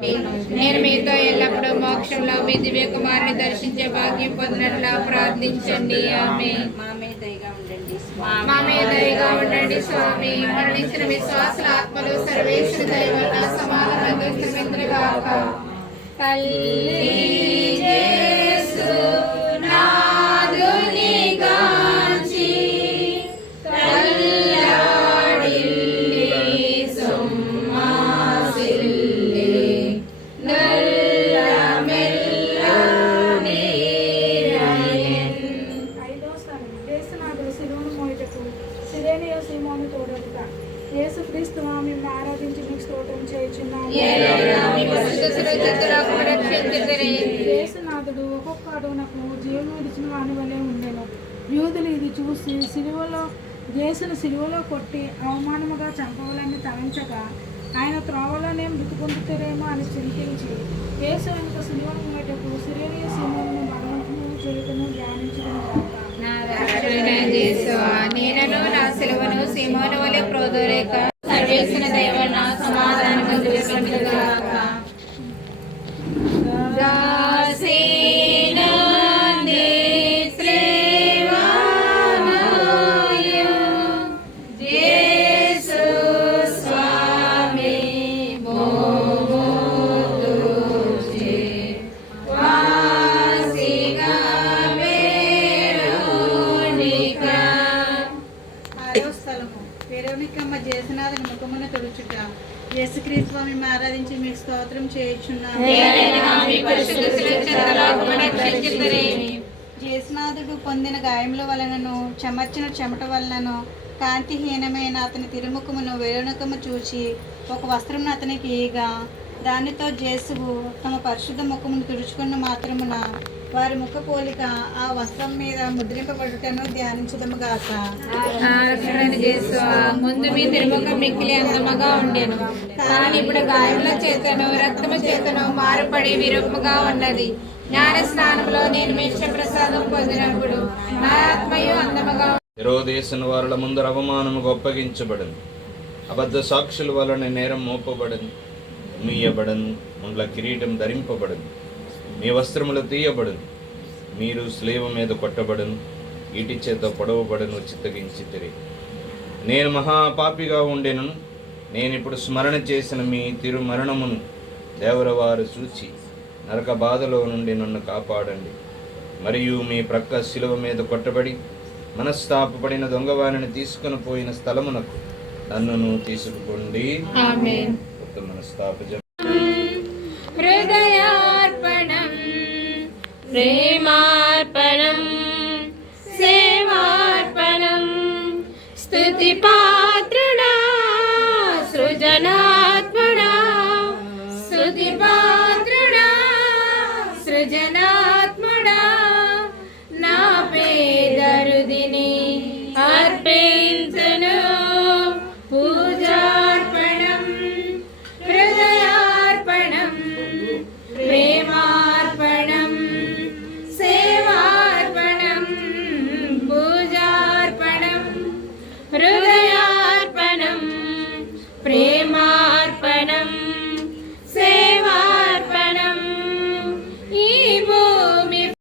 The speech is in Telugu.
నేను మీతో ఎల్లప్పుడూ మోక్షంలో మీ దివ్య కుమారుని దర్శించే భాగ్యం పొందినట్లు ప్రార్థించండి. ఆమె మా మీద దయగా ఉండండి స్వామి. మరణించిన విశ్వాసుల ఆత్మలు సర్వేశ్వరి దయ సమాధానంగా తల్లి. మిమ్మల్ని ఆరాధించి మీకు స్తోత్రం చేయుచున్నాము. ఏలైనా మీ పరిశుద్ధ సురక్షితులకు రక్షించుదురే. యేసునాథుడు ఒక్కొక్క అడుగునకు జీవనం ఇచ్చిన వాని వలె ఉండెను. యూదులు ఇది చూసి సిలువలో యేసును సిలువలో కొట్టి అవమానముగా చంపవాలని తలంచగా ఆయన త్రోవలోనే మృతి పొందుతారేమో అని చింతించి యేసు వెనుక సిలువను మోయటకు సిరేనియ సీమోను బలవంతము నా రక్షణ యేసువా, నేనను నా సిలువను సీమోను వలె ప్రోదరేక. సర్వేసిన దైవ వెరోనికమ్మ జేసునాథుని ముఖమున తొడుచుట. యేసుక్రీస్తు స్వామి ఆరాధించి మీకు స్తోత్రం. జేసునాథుడు పొందిన గాయముల వలనను చెమర్చిన చెమట వలనను కాంతిహీనమైన అతని తిరుముఖమును వెరునకము చూచి ఒక వస్త్రమును అతనికి ఈగా. దానితో జేసువు తమ పరిశుద్ధ ముఖమును తుడుచుకున్న మాత్రమున వారి ముఖ పోలిక ఆ వస్త్రం మీద ముద్రింపబడుటను రక్షణ యేసువా, ముందు మీ తిరుముఖం మిక్కిలి అందముగా ఉండేను. కానీ ఇప్పుడు గాయంలో చేతను రక్తము చేతను మారుపడి విరూపముగా ఉన్నది. జ్ఞాన స్నానంలో నేను మిష్ట ప్రసాదం పొందినప్పుడు నా ఆత్మయు అందముగా హెరోదేశను వారుల ముందర అవమానము గొప్పగించబడింది అబద్ధ సాక్షుల వలన నేరం మోపబడింది మీయబడను ముండ్ల కిరీటం ధరింపబడను. మీ వస్త్రములు తీయబడను మీరు స్లేవ మీద కొట్టబడను ఈటి చేత పొడవబడను చిత్తగించి తిరిగి నేను మహాపాపిగా ఉండెను. నేను ఇప్పుడు స్మరణ చేసిన మీ తిరుమరణమును దేవరవారు చూచి నరక బాధలో నుండి నన్ను కాపాడండి. మరియు మీ ప్రక్క శిలువ మీద కొట్టబడి మనస్తాపపడిన దొంగవాణిని తీసుకుని పోయిన స్థలమునకు నన్నును తీసుకుపోండి. మనస్తాపజ హృదయార్పణం. ప్రేమార్పణం Shanti Pa. ま